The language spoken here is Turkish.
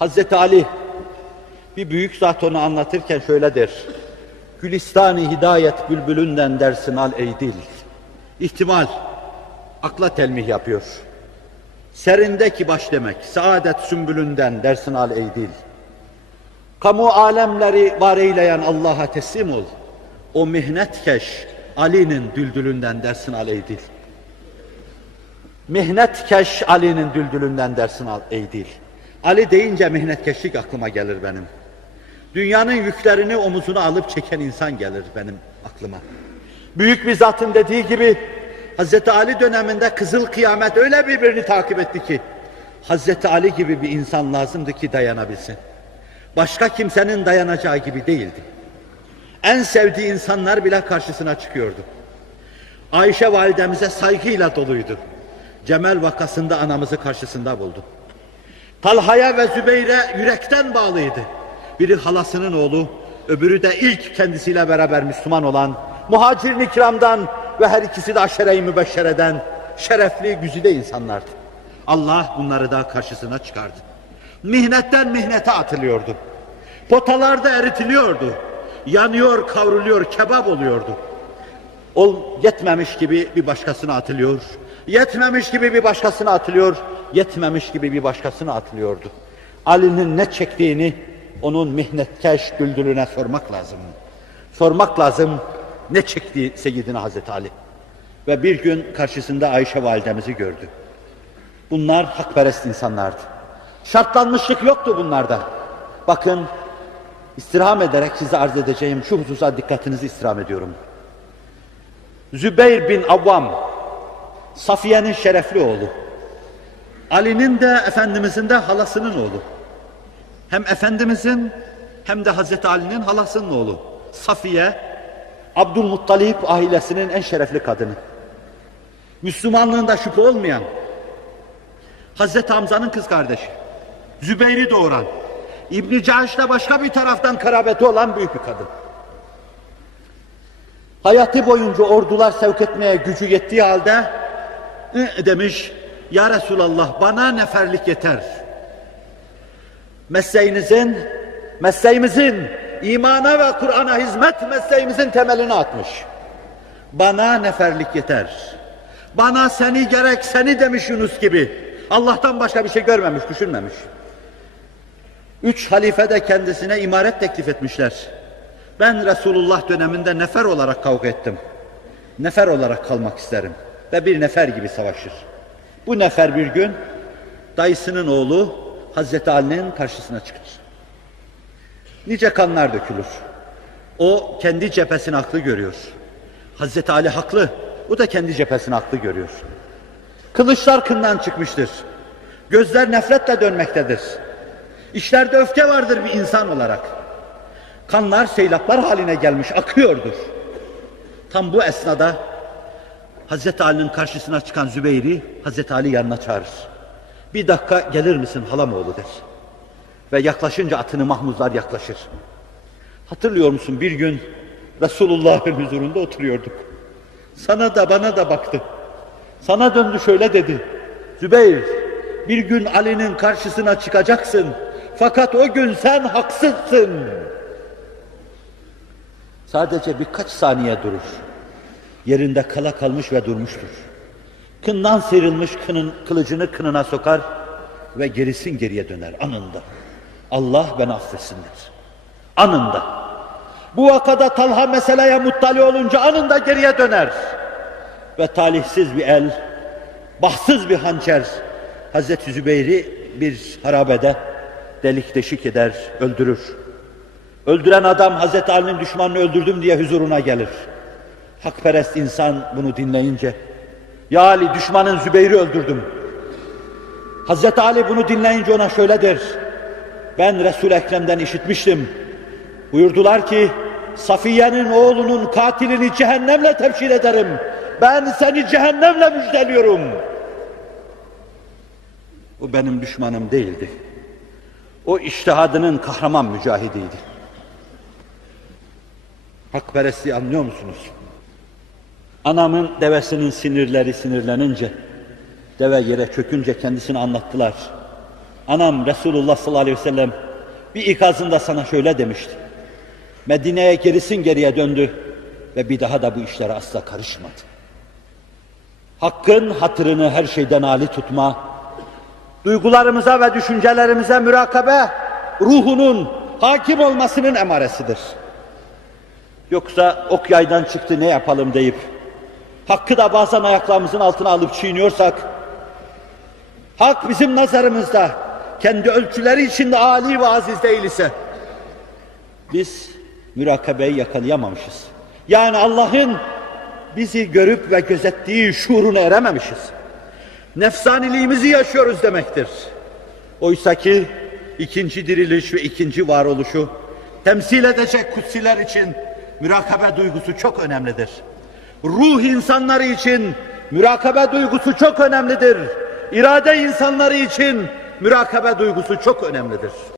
Hazreti Ali bir büyük zat onu anlatırken şöyle der. Gülistan-ı hidayet bülbülünden dersin al ey dil. İhtimal akla telmih yapıyor. Serindeki baş demek, saadet sümbülünden dersin al ey dil. Kamu alemleri var eyleyen Allah'a teslim ol. O mihnetkeş Ali'nin düldülünden dersin al ey dil. Mihnetkeş Ali'nin düldülünden dersin al ey dil. Ali deyince mihnetkeşlik aklıma gelir benim. Dünyanın yüklerini omuzuna alıp çeken insan gelir benim aklıma. Büyük bir zatın dediği gibi Hazreti Ali döneminde Kızıl Kıyamet öyle birbirini takip etti ki Hazreti Ali gibi bir insan lazımdı ki dayanabilsin. Başka kimsenin dayanacağı gibi değildi. En sevdiği insanlar bile karşısına çıkıyordu. Ayşe validemize saygıyla doluydu. Cemel vakasında anamızı karşısında buldu. Talha'ya ve Zübeyre yürekten bağlıydı. Biri halasının oğlu, öbürü de ilk kendisiyle beraber Müslüman olan muhacir ikramdan ve her ikisi de aşere-i mübeşşereden şerefli, güzide insanlardı. Allah bunları da karşısına çıkardı. Mihnetten mihnete atılıyordu. Potalarda eritiliyordu. Yanıyor, kavruluyor, kebap oluyordu. Ol yetmemiş gibi bir başkasına atılıyor. Yetmemiş gibi bir başkasına atılıyor. Yetmemiş gibi bir başkasına atılıyordu. Ali'nin ne çektiğini onun mihnetkeş düldülüne sormak lazım. Sormak lazım ne çekti Seyyidina Hazreti Ali. Ve bir gün karşısında Ayşe validemizi gördü. Bunlar hakperest insanlardı. Şartlanmışlık yoktu bunlarda. Bakın istirham ederek size arz edeceğim şu hususa dikkatinizi istirham ediyorum. Zübeyir bin Avvam, Safiye'nin şerefli oğlu. Ali'nin de Efendimizin de halasının oğlu. Hem Efendimizin hem de Hazreti Ali'nin halasının oğlu. Safiye, Abdülmuttalip ailesinin en şerefli kadını. Müslümanlığında şüphe olmayan, Hazreti Hamza'nın kız kardeşi. Zübeyir'i doğuran, İbn-i Caş'la başka bir taraftan karabeti olan büyük bir kadın. Hayatı boyunca ordular sevk etmeye gücü yettiği halde demiş, Ya Resulallah bana neferlik yeter. Mesleğinizin, mesleğimizin, imana ve Kur'an'a hizmet mesleğimizin temelini atmış. Bana neferlik yeter. Bana seni gerek seni demiş Yunus gibi. Allah'tan başka bir şey görmemiş, düşünmemiş. Üç halife de kendisine imaret teklif etmişler. Ben Resulullah döneminde nefer olarak kavga ettim. Nefer olarak kalmak isterim. Ve bir nefer gibi savaşır. Bu nefer bir gün dayısının oğlu Hazreti Ali'nin karşısına çıkar. Nice kanlar dökülür. O kendi cephesini haklı görüyor. Hazreti Ali haklı. O da kendi cephesini haklı görüyor. Kılıçlar kından çıkmıştır. Gözler nefretle dönmektedir. İşlerde öfke vardır bir insan olarak. Kanlar seylaplar haline gelmiş, akıyordur. Tam bu esnada Hazreti Ali'nin karşısına çıkan Zübeyir'i Hazreti Ali yanına çağırır. Bir dakika gelir misin halam oğlu der. Ve yaklaşınca atını mahmuzlar yaklaşır. Hatırlıyor musun bir gün Resulullah'ın huzurunda oturuyorduk. Sana da bana da baktı. Sana döndü şöyle dedi. Zübeyir bir gün Ali'nin karşısına çıkacaksın. Fakat o gün sen haksızsın. Sadece birkaç saniye durur. Yerinde kala kalmış ve durmuştur. Kından sıyrılmış kının, kılıcını kınına sokar ve gerisin geriye döner anında. Allah beni affetsin der. Anında. Bu vakada Talha meseleye muttali olunca anında geriye döner. Ve talihsiz bir el, bahtsız bir hançer Hazreti Zübeyir'i bir harabede delik deşik eder, öldürür. Öldüren adam Hazreti Ali'nin düşmanını öldürdüm diye huzuruna gelir. Hakperest insan bunu dinleyince, Ya Ali düşmanın Zübeyir'i öldürdüm. Hazreti Ali bunu dinleyince ona şöyle der, ben Resul-i Ekrem'den işitmiştim. Buyurdular ki, Safiye'nin oğlunun katilini cehennemle tebşir ederim. Ben seni cehennemle müjdeliyorum. O benim düşmanım değildi. O iştihadının kahraman mücahidiydi. Hakperestliği anlıyor musunuz? Anamın devesinin sinirleri sinirlenince, deve yere çökünce kendisini anlattılar. Anam Resulullah sallallahu aleyhi ve sellem bir ikazında sana şöyle demişti. Medine'ye gerisin geriye döndü ve bir daha da bu işlere asla karışmadı. Hakkın hatırını her şeyden âli tutma, duygularımıza ve düşüncelerimize mürakabe, ruhunun hakim olmasının emaresidir. Yoksa ok yaydan çıktı ne yapalım deyip, hakkı da bazen ayaklarımızın altına alıp çiğniyorsak, hak bizim nazarımızda kendi ölçüleri içinde âli ve aziz değil ise, biz mürakabeyi yakalayamamışız. Yani Allah'ın bizi görüp ve gözettiği şuuruna erememişiz. Nefsaniliğimizi yaşıyoruz demektir. Oysa ki ikinci diriliş ve ikinci varoluşu temsil edecek kutsiler için mürakabe duygusu çok önemlidir. Ruh insanları için mürakabe duygusu çok önemlidir. İrade insanları için mürakabe duygusu çok önemlidir.